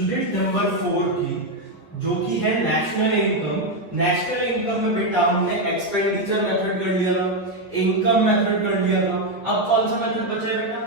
Unit number 4 की जो कि है नेशनल इनकम। नेशनल इनकम में बेटा हमने एक्सपेंडिचर मेथड कर लिया था, इनकम मेथड कर लिया था। अब कौन सा मेथड बचा है बेटा?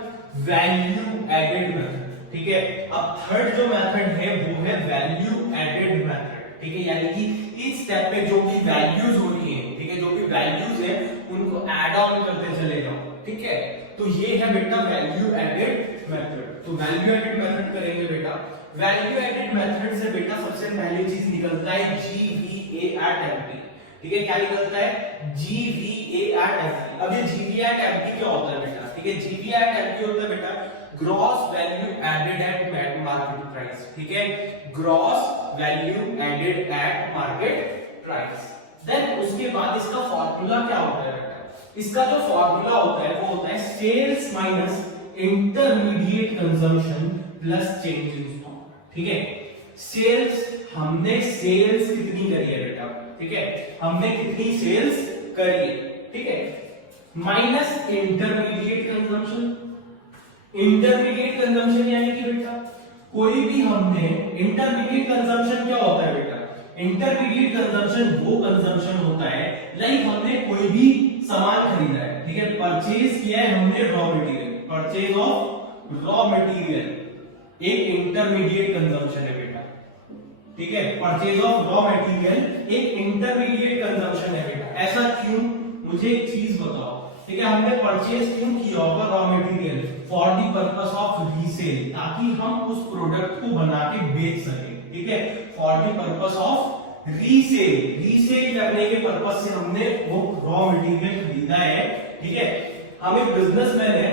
Value added method. ठीक है, अब थर्ड जो मेथड है वो है वैल्यू एडेड मेथड। ठीक है, यानी कि इस स्टेप पे जो भी वैल्यूज हो रही है, ठीक है, जो भी वैल्यूज है उनको ऐड ऑन करते चले जाओ। ठीक है, तो ये है बेटा वैल्यू एडेड मेथड। तो वैल्यू एडेड मेथड करेंगे बेटा। वैल्यू एडेड मेथड से बेटा सबसे पहली चीज निकलता है जीवीए एट एमपी। ठीक है, क्या निकलता है? GVA eight MP. अब ये जीवीए एट एमपी क्या होता है बेटा? ठीक है, जीवीए एट एमपी होता है बेटा gross value added at market price. ठीक है, gross value added at market price. Then उसके बाद इसका फार्मूला क्या होता है बेटा? इसका जो फार्मूला होता है वो होता है sales minus intermediate consumption plus change in stock. ठीक है, सेल्स, हमने सेल्स कितनी करी है बेटा? ठीक है, हमने कितनी सेल्स करी है? ठीक है, minus intermediate consumption. Intermediate consumption यानी कि बेटा कोई भी हमने, इंटरमीडिएट कंजम्पशन क्या होता है बेटा? इंटरमीडिएट कंजम्पशन वो कंजम्पशन होता है लाइक हमने कोई भी सामान खरीदा है, ठीक है, परचेज किया है हमने raw material, purchase of raw material एक इंटरमीडिएट कंजम्पशन है बेटा। ठीक है, परचेज ऑफ रॉ मटेरियल एक इंटरमीडिएट कंजम्पशन है बेटा। ऐसा क्यों? मुझे एक चीज बताओ। ठीक है, हमने परचेज क्यों किया होगा raw material? For the purpose of resale, ताकि हम उस प्रोडक्ट को बना के बेच सके। ठीक है, for the purpose of resale, resale करने के पर्पस से हमने वो रॉ मटेरियल खरीदा है। ठीक है, हम एक बिजनेसमैन है,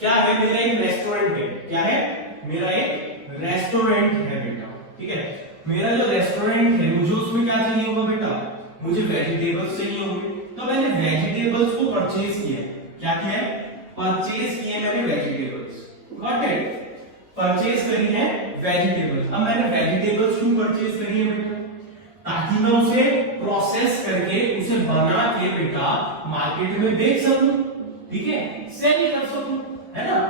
क्या है, मेरा एक रेस्टोरेंट है। क्या है? मेरा एक रेस्टोरेंट है बेटा। ठीक है, मेरा जो रेस्टोरेंट है मुझे उसमें क्या चाहिए होगा बेटा? मुझे वेजिटेबल्स चाहिए होंगे। तो मैंने वेजिटेबल्स को परचेज किया। क्या किया है? परचेज किए मैंने वेजिटेबल्स। Got it? परचेज करी है वेजिटेबल्स। अब मैंने वेजिटेबल्स क्यों परचेज करी है बेटा? ताकि मैं उसे प्रोसेस करके उसे बना के बेटा मार्केट में बेच सकूं। ठीक है, सेल कर सकूं, है ना?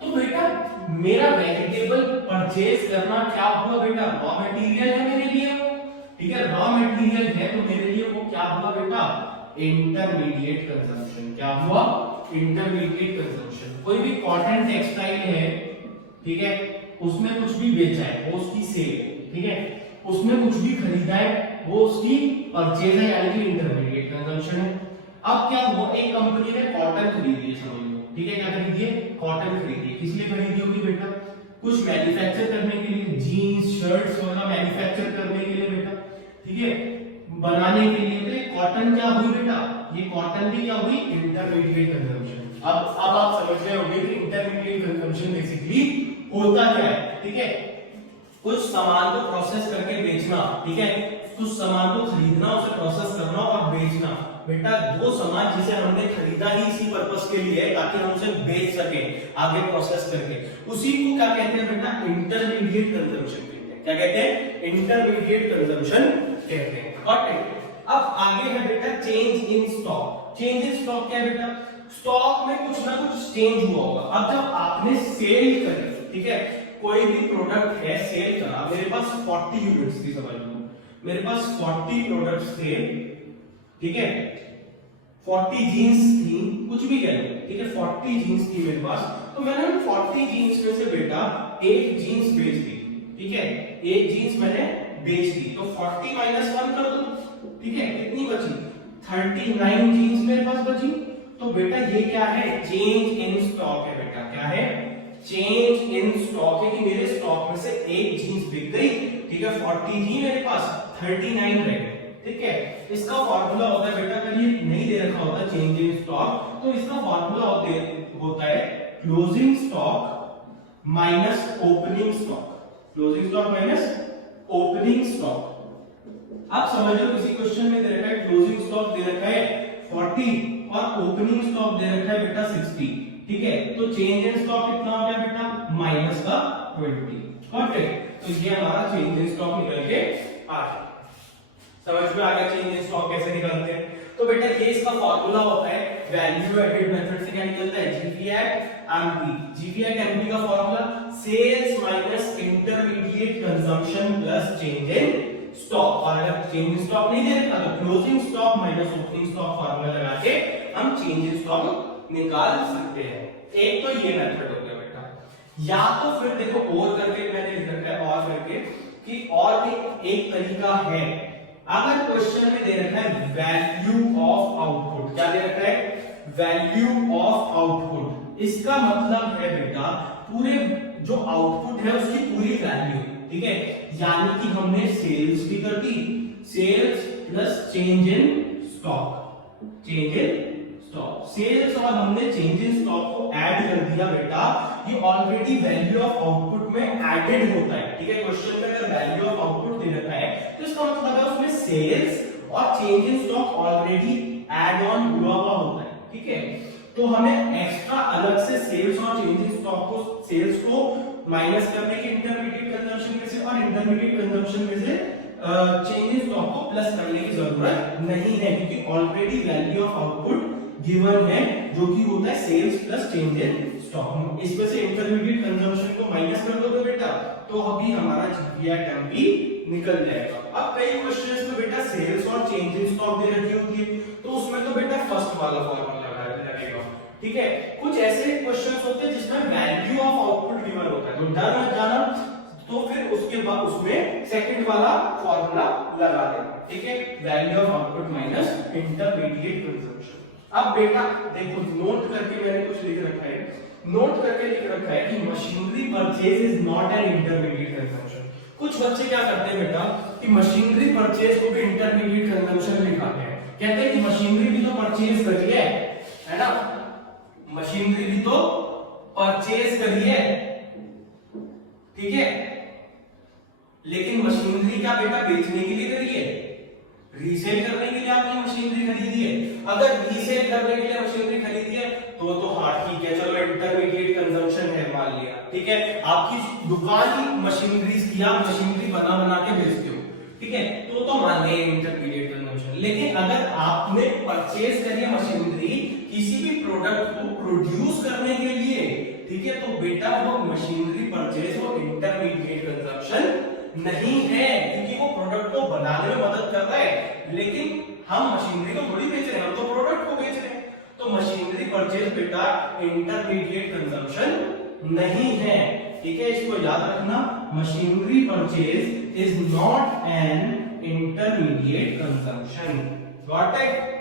तो बेटा मेरा वेजिटेबल परचेज करना क्या हुआ बेटा? रॉ मटेरियल है मेरे लिए। ठीक है, रॉ मटेरियल है तो मेरे लिए वो क्या हुआ बेटा? Intermediate consumption. क्या हुआ? Intermediate consumption. कोई भी कॉटन टेक्सटाइल है, ठीक है, उसमें कुछ भी बेचा है वो उसकी सेल। ठीक है, उसमें कुछ भी खरीदा है वो उसकी परचेज है, यानी कि इंटरमीडिएट कंजम्पशन है। अब क्या हुआ? एक कंपनी ने कॉटन खरीदी है, समझ लो। ठीक है, क्या खरीदी है? कॉटन खरीदी है। किस लिए खरीदी होगी बेटा? कुछ मैन्युफैक्चर करने के लिए, जीन्स शर्ट्स वगैरह मैन्युफैक्चर करने के लिए बेटा। ठीक है, बनाने के लिए। तो कॉटन क्या हुई बेटा? ये कॉटन भी क्या हुई? Intermediate consumption. अब आप समझ रहे होंगे कि इंटरमीडिएट कंजम्पशन बेसिकली होता क्या है। ठीक है, कुछ सामान को प्रोसेस करके बेचना। ठीक है, कुछ सामान को खरीदना, उसे प्रोसेस करना और बेचना। बेटा वो सामान जिसे हमने खरीदा ही इसी पर्पस के लिए है ताकि हम उसे बेच सके आगे प्रोसेस करके, उसी को क्या कहते हैं बेटा? इंटरमीडिएट कंजम्पशन कहते हैं। क्या कहते हैं? इंटरमीडिएट कंजम्पशन कहते हैं। Got it? अब आगे है बेटा change in stock. Change in stock क्या है बेटा? स्टॉक में कुछ ना कुछ चेंज हुआ होगा। अब जब आपने सेल करी, ठीक है, कोई भी प्रोडक्ट है, सेल करा, मेरे पास 40 यूनिट्स थी, समझ लो मेरे पास 40 प्रोडक्ट्स थे। ठीक है, 40 जीन्स थी, कुछ भी कह लो। ठीक है, 40 जीन्स थी मेरे पास, तो मैंने 40 जीन्स में से बेटा एक जीन्स बेच दी। ठीक है, एक जीन्स मैंने बेच दी, तो 40 माइनस 1 कर दो। ठीक है, कितनी बची? 39 जीन्स मेरे पास बची। तो बेटा ये क्या है? चेंज इन स्टॉक है बेटा। क्या है? चेंज इन स्टॉक है कि मेरे स्टॉक में से एक जीन्स बिक गई। ठीक है, 40 थी मेरे पास, 39 रह गए। ठीक है, इसका फार्मूला होता है बेटा, अगर ये नहीं दे रखा होता चेंज इन स्टॉक, तो इसका फार्मूला होता है closing stock minus opening stock. Closing stock minus opening stock. आप समझ लो किसी क्वेश्चन में दे रखा है क्लोजिंग स्टॉक दे रखा है 40 और ओपनिंग स्टॉक दे रखा है बेटा 60। ठीक है, तो चेंज इन स्टॉक कितना हो गया बेटा? माइनस का 20। Got it? तो ये हमारा चेंज इन स्टॉक निकल के आ गया। समझ में आ गया चेंज इन स्टॉक कैसे निकालते हैं? तो बेटा ये इसका फॉर्मूला होता है वैल्यू एडेड मेथड से क्या निकलता है GV at MP. GV at MP का formula sales minus intermediate consumption plus change in stock. और अगर चेंज इन स्टॉक नहीं दे रखा तो closing stock minus opening stock formula लगा के हम चेंज इन स्टॉक निकाल सकते हैं। एक तो ये मेथड हो गया बेटा, या तो फिर देखो और करके मैंने लिख रखा है और करके कि और भी एक तरीका है। अगर क्वेश्चन में दे रखा है वैल्यू ऑफ आउटपुट, क्या दे रखा है वैल्यू ऑफ आउटपुट, इसका मतलब है बेटा पूरे जो आउटपुट है उसकी पूरी वैल्यू, ठीक है, यानी कि हमने सेल्स भी कर दी, sales plus change in stock, change in stock, sales और हमने चेंज इन स्टॉक को ऐड कर दिया बेटा, ये ऑलरेडी वैल्यू ऑफ आउटपुट में ऐडेड होता है, ठीक है। क्वेश्चन में अगर वैल्यू ऑफ आउटपुट दे रखा है तो इसका मतलब है उसमें सेल्स और change in stock already add on हुआ होता है, ठीक है। तो हमें एक्स्ट्रा अलग से सेल्स और चेंज इन स्टॉक को, सेल्स को माइनस करने के इंटरमीडिएट कंजम्पशन में से और इंटरमीडिएट कंजम्पशन में से चेंज इन स्टॉक को प्लस करने की जरूरत नहीं है, क्योंकि already value of output given है जो कि होता है sales plus change in stock. इसमें से इंटरमीडिएट कंजम्पशन को माइनस कर दोगे बेटा तो अभी हमारा जीपीआई टर्म भी निकल जाएगा। अब कई क्वेश्चंस में बेटा सेल्स और चेंज इन स्टॉक दे रखी होती है तो उसमें तो बेटा फर्स्ट वाला फॉर्मूला लगेगा, ठीक है। कुछ ऐसे क्वेश्चंस होते हैं जिसमें वैल्यू ऑफ आउटपुट गिवन होता है तो डर मत जाना, तो फिर उसके बाद उसमें सेकंड वाला फॉर्मूला लगा देना, ठीक है, value of output minus intermediate consumption. अब बेटा देखो नोट करके मैंने कुछ लिख रखा है, नोट करके लिख रखा है कि machinery purchase is not an intermediate consumption. कुछ बच्चे क्या करते हैं बेटा कि मशीनरी परचेज को भी इंटरमीडिएट कंजम्पशन लिखाते हैं, कहते हैं कि मशीनरी भी तो परचेज करी है ना, मशीनरी भी तो परचेज करी है, ठीक है, लेकिन मशीनरी क्या बेटा बेचने के लिए करी है, रीसेल करने के लिए आपने मशीनरी खरीदी है। अगर रीसेल करने के लिए मशीनरी खरीदी है तो हाँ ठीक है, चलो इंटरमीडिएट कंजम्पशन है मान लिया, ठीक है, आपकी दुकान की मशीनरी की आप मशीनरी बना के बेचते हो, ठीक है, तो मान लिया इंटरमीडिएट कंजम्पशन। लेकिन अगर आपने परचेज करी है मशीनरी किसी भी प्रोडक्ट को प्रोड्यूस करने के लिए, ठीक है, तो बेटा वो मशीनरी परचेज वो इंटरमीडिएट कंजम्पशन नहीं है, क्योंकि वो प्रोडक्ट को बनाने में मदद कर रहा है, लेकिन हम मशीनरी को थोड़ी बेच रहे हैं, हम तो प्रोडक्ट को बेच रहे हैं। तो मशीनरी परचेज बेटा इंटरमीडिएट कंजम्पशन नहीं है, ठीक है, इसको याद रखना, machinery purchase is not an intermediate consumption, got it.